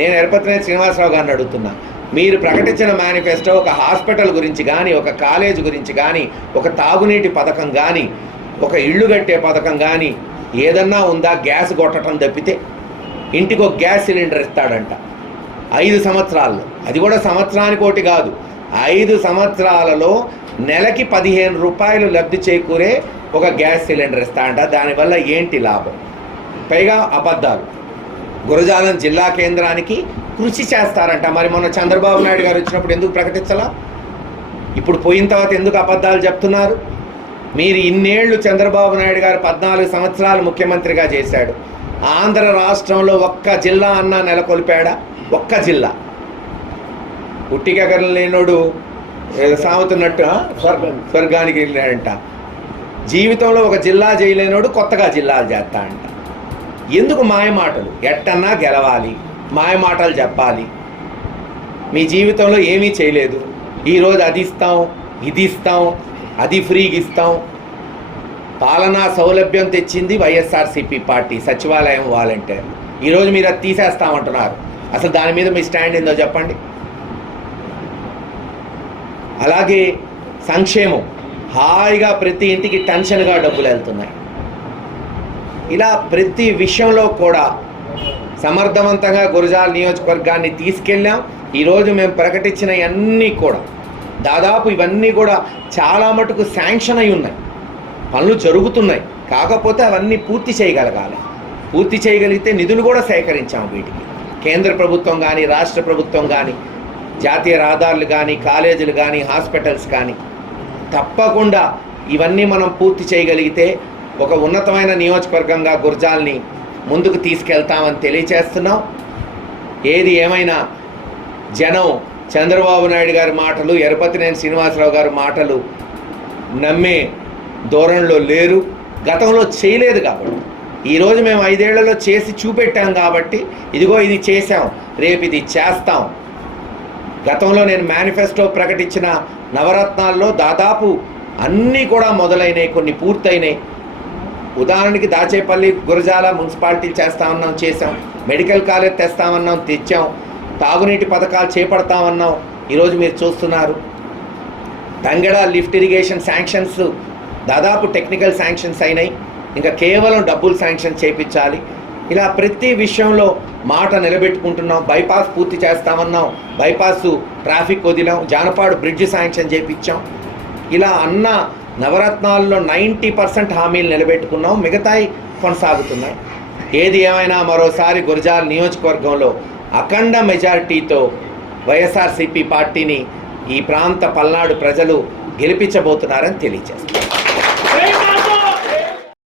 నేను ఎరపతినేని శ్రీనివాసరావు గారిని అడుగుతున్నా, మీరు ప్రకటించిన మేనిఫెస్టో ఒక హాస్పిటల్ గురించి కానీ, ఒక కాలేజ్ గురించి కానీ, ఒక తాగునీటి పథకం కానీ, ఒక ఇళ్ళు కట్టే పథకం కానీ ఏదన్నా ఉందా? గ్యాస్ కొట్టడం తప్పితే. ఇంటికి ఒక గ్యాస్ సిలిండర్ ఇస్తాడంట 5 సంవత్సరాల్లో, అది కూడా సంవత్సరానికి ఒకటి కాదు, 5 సంవత్సరాలలో నెలకి 15 రూపాయలు లబ్ధి చేకూరే ఒక గ్యాస్ సిలిండర్ ఇస్తాడంట. దానివల్ల ఏంటి లాభం? పైగా అబద్ధాలు. గురజాలం జిల్లా కేంద్రానికి కృషి చేస్తారంట. మరి మొన్న చంద్రబాబు నాయుడు గారు వచ్చినప్పుడు ఎందుకు ప్రకటించాలా? ఇప్పుడు పోయిన తర్వాత ఎందుకు అబద్ధాలు చెప్తున్నారు? మీరు ఇన్నేళ్లు చంద్రబాబు నాయుడు గారు 14 సంవత్సరాలు ముఖ్యమంత్రిగా చేశాడు. ఆంధ్ర రాష్ట్రంలో ఒక్క జిల్లా అన్నా నెలకొల్పాడా? ఒక్క జిల్లా. ఉట్టికెగర లేనోడు సాగుతున్నట్టు స్వర్గానికి వెళ్ళాడంట. జీవితంలో ఒక జిల్లా చేయలేనోడు కొత్తగా జిల్లాలు చేస్తా అంట. ఎందుకు మాయమాటలు? ఎట్టన్నా గెలవాలి, మాయమాటలు చెప్పాలి. మీ జీవితంలో ఏమీ చేయలేదు. ఈరోజు అది ఇస్తాం, ఇది ఇస్తాం, అది ఫ్రీగా ఇస్తాం. పాలనా సౌలభ్యం తెచ్చింది వైఎస్ఆర్సీపీ పార్టీ, సచివాలయం వాలంటీర్. ఈరోజు మీరు అది తీసేస్తామంటున్నారు. అసలు దాని మీద మీ స్టాండ్ ఏందో చెప్పండి. అలాగే సంక్షేమం, హాయిగా ప్రతి ఇంటికి టెన్షన్గా డబ్బులు వెళ్తున్నాయి. ఇలా ప్రతి విషయంలో కూడా సమర్థవంతంగా గురజాల నియోజకవర్గాన్ని తీసుకెళ్ళాం. ఈరోజు మేము ప్రకటించిన అన్నీ కూడా దాదాపు ఇవన్నీ కూడా చాలా మటుకు శాంక్షన్ అయి ఉన్నాయి, పనులు జరుగుతున్నాయి. కాకపోతే అవన్నీ పూర్తి చేయగలగాలి. పూర్తి చేయగలిగితే నిధులు కూడా సేకరించాము. వీటికి కేంద్ర ప్రభుత్వం కానీ, రాష్ట్ర ప్రభుత్వం కానీ, జాతీయ రహదారులు కానీ, కాలేజీలు కానీ, హాస్పిటల్స్ కానీ తప్పకుండా ఇవన్నీ మనం పూర్తి చేయగలిగితే ఒక ఉన్నతమైన నియోజకవర్గంగా గురజాల్ని ముందుకు తీసుకెళ్తామని తెలియచేస్తున్నాం. ఏది ఏమైనా జనం చంద్రబాబు నాయుడు గారి మాటలు, ఎరపతినేని శ్రీనివాసరావు గారి మాటలు నమ్మే ధోరణిలో లేరు. గతంలో చేయలేదు కాబట్టి, ఈరోజు మేము 5 ఏళ్లలో చేసి చూపెట్టాం కాబట్టి ఇదిగో ఇది చేశాం, రేపు ఇది చేస్తాం. గతంలో నేను మేనిఫెస్టో ప్రకటించిన నవరత్నాల్లో దాదాపు అన్నీ కూడా మొదలైనవి, కొన్ని పూర్తయినాయి. ఉదాహరణకి దాచేపల్లి గురజాల మున్సిపాలిటీలు చేస్తామన్నాం, చేసాం. మెడికల్ కాలేజ్ తెస్తామన్నాం, తెచ్చాం. తాగునీటి పథకాలు చేపడతామన్నాం, ఈరోజు మీరు చూస్తున్నారు. తంగెడ లిఫ్ట్ ఇరిగేషన్ శాంక్షన్స్ దాదాపు టెక్నికల్ శాంక్షన్స్ అయినాయి, ఇంకా కేవలం డబ్బులు శాంక్షన్ చేయించాలి. ఇలా ప్రతి విషయంలో మాట నిలబెట్టుకుంటున్నాం. బైపాస్ పూర్తి చేస్తామన్నాం, బైపాస్ ట్రాఫిక్ వదిలాం. జానపాడు బ్రిడ్జ్ శాంక్షన్ చేయించాం. ఇలా అన్న నవరత్నాల్లో 90% హామీలు నిలబెట్టుకున్నాం, మిగతాయి కొనసాగుతున్నాయి. ఏది ఏమైనా మరోసారి గురజాల నియోజకవర్గంలో అఖండ మెజారిటీతో వైఎస్ఆర్సీపీ పార్టీని ఈ ప్రాంత పల్నాడు ప్రజలు గెలిపించబోతున్నారని తెలియజేస్తారు.